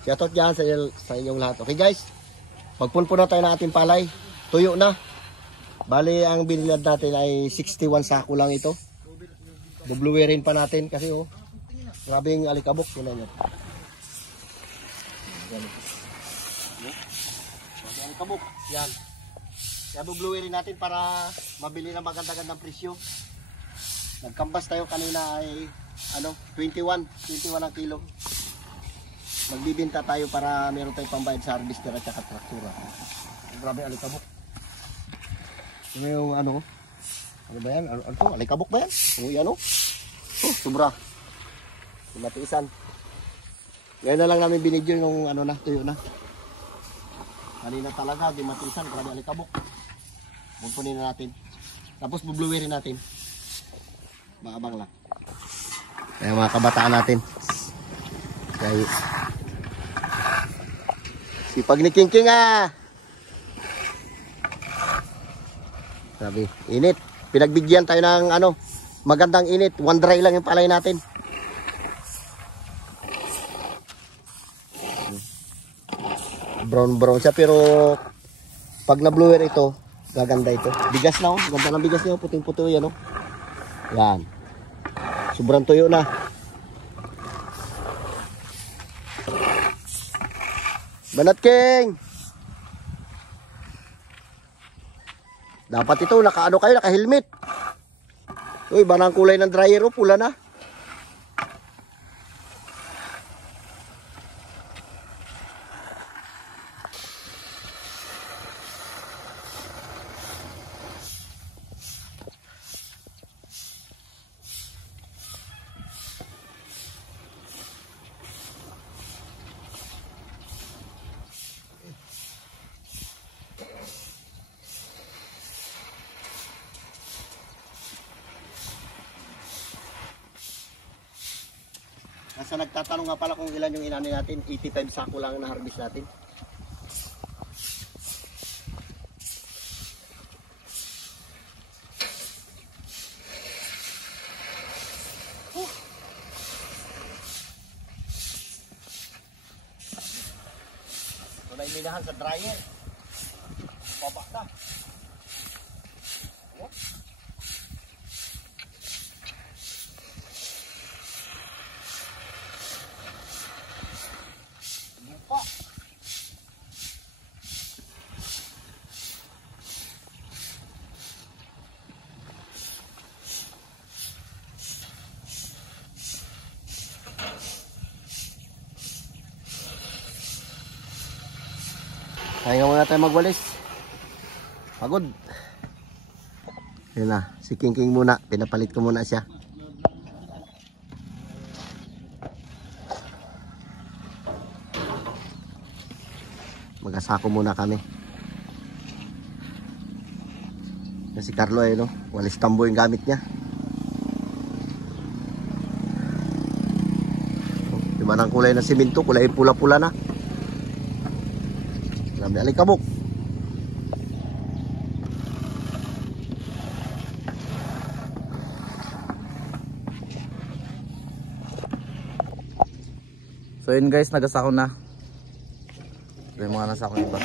Shoutout dyan sa inyong lahat. Okay guys, magpunpo na tayo ng ating palay. Tuyo na. Bali, ang binilad natin ay 61 sako lang ito. Dubluwerin pa natin kasi oh, grabe yung alikabok. Yan. Grabe alikabok. Yan. Kaya dubluwerin natin para mabili na maganda-gandang presyo. Nagkambas tayo kanina ay 21 ang kilo. Magbibenta tayo para meron tayong pambayad sa harvester at saka traktura. Grabe alikabok. Yung ano ba yan? Ano to? Alikabok ba yan? Uy, ano? Oh, sobra. Matiisan. Ngayon na lang namin binidyo yung ano na, tuyo na. Kanina talaga, di matiisan. Grabe alikabok. Bumpunin na natin. Tapos bubluwerin natin. Maabang lang. Kaya mga kabataan natin. Kaya sipag ni King ah. Sabi, init. Pinagbigyan tayo ng magandang init. One dry lang yung palay natin. Brown siya pero pag na-blower ito, gaganda ito. Bigas na oh. Ganda ng bigas niya, puting-puto yan oh. Yan. Sobrang tuyo na. Banat King. Dapat ito naka-helmet. Uy, banang kulay ng dryer oh, pula na. Nasa nagtatanong nga pala kung ilan yung inani natin, 85 sako lang na harvest natin. Ito na iminahan sa dryer. Baba na. Kaya muna tayo magwalis. Pagod. Yun na, si King muna. Pinapalit ko muna siya. Mag-asako muna kami. Yan si Carlo no? Walis tambo yung gamit niya. Diba ng kulay ng simento? Kulay pula-pula na. Grabe alikabok. So yun guys, nagasako na. So yung mga nasako iba.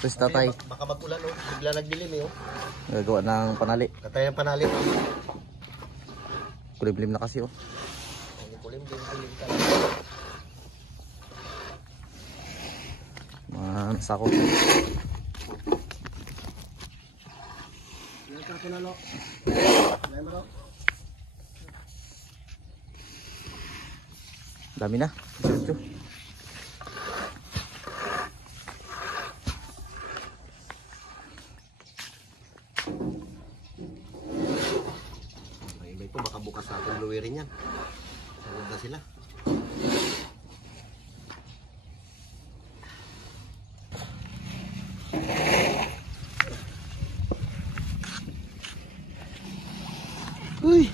Tapos tatay. Baka mag-ulan oh. Bigla nagdilim eh oh. Gagawa ng panali. Katay ng panali. Kulimlim na kasi oh. Kulimlim. Mga nasako. Dami na. Diretso. Ay, iba ito baka bukas natin luwirin yan. Sagod na sila. Uy.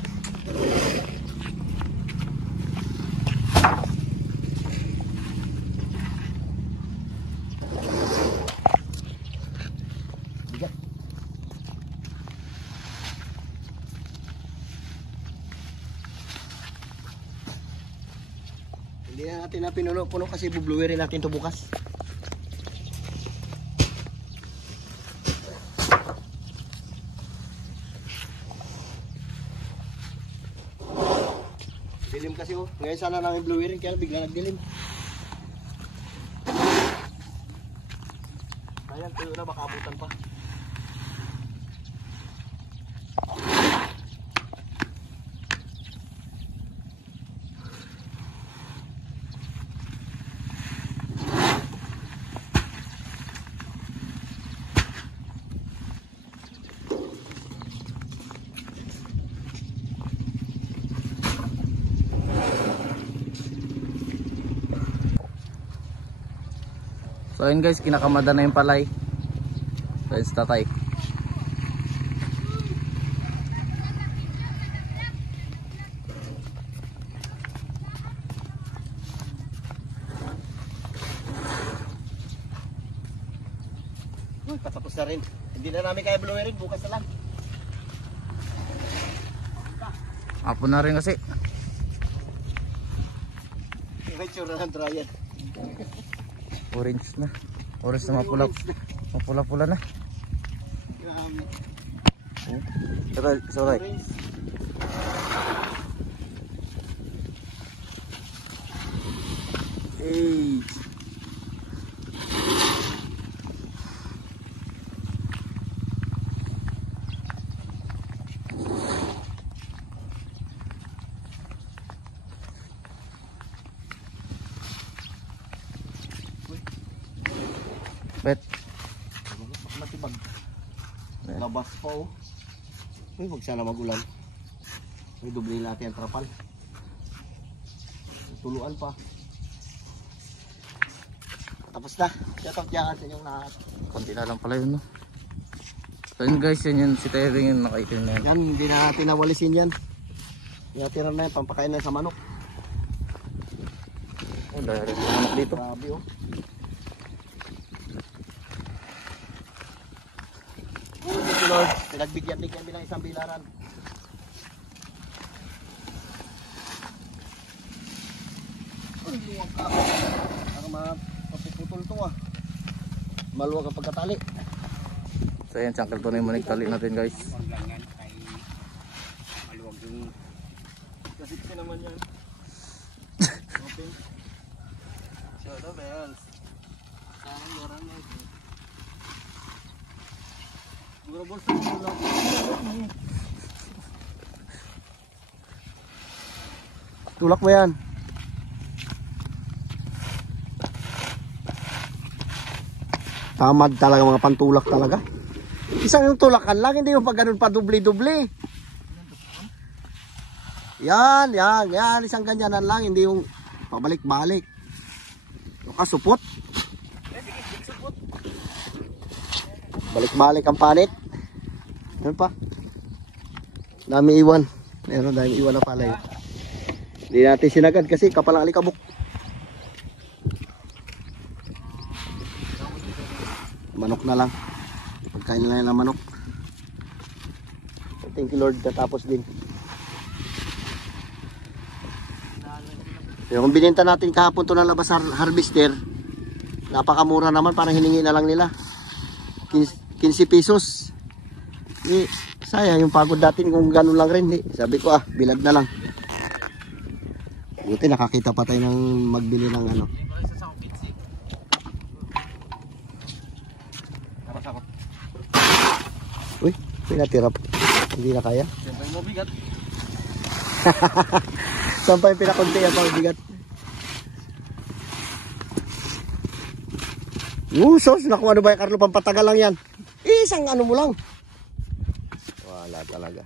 natin na pinuno-puno kasi bubluwerin natin to bukas. Dilim kasi oh. Ngayon sana namin bluerin kaya bigla nagdilim. Ayan, tuyo na baka abutan pa. So ayun guys, kinakamada na yung palay. So ayun si tatay. Patapos na rin. Hindi na namin kaya bluerin, bukas na lang. Hapon na rin kasi. May tsura ng dryer. Orange na. Orange na mapula. Mapula-pula na. Grabe. Sorry. Orange. Hey. Bet. Matibag. Labas pa oh. Uy, wag sana magulan. May dubli natin ang trapal. Tuluan pa. Tapos na. Shout out dyan sa inyong lahat. Konti na lang pala yun, no? So yun guys, yun si Terry yung nakaitin na yan. Yan, hindi na natin nawalisin yan. Tinatira na yan, pampakain na sa manok. Oh, dahil rin sa manok dito. Grabe oh. Thank you Lord. Pinagbigyan din kami ng isang bilaran. Ay, luwag ka. Para mapuputol to ah. Maluwag ang pagkatali. So yan, sangkal to na yung manig-tali natin guys. Huwag lang yan. Ay, maluwag yung... Kasi naman yan. Okay. Shout out man. Sayang orang na ito. Gurabol sa tulog. Tulak mo yan. Tamad talaga mga pantulak talaga. Isang yung tulakan lang, hindi yung pag ganun pa dubli-dubli. Yan. Isang ganyanan lang, hindi yung pabalik-balik. Yung kasupot. Balik-balik ang panit. Ano pa? Dami iwan. Meron dami iwan na palay. Hindi natin sinagad kasi kapalang alikabok. Manok na lang. Pagkain na lang ng manok. Thank you Lord. Tatapos din. Yung bininta natin kahapon to na labas harvester. Napakamura naman. Parang hiningi na lang nila. 15 pesos. Sayang yung pagod natin kung ganun lang rin. Sabi ko bilag na lang. Buti nakakita pa tayo ng magbili ng ano. Uy, pinatira pa. Hindi na kaya. Siyempre mo bigat. Sampay pinakunti ang bigat. Sos, naku ano ba yung Carlo, pampatagal lang yan. Isang ano mo lang. Wala talaga.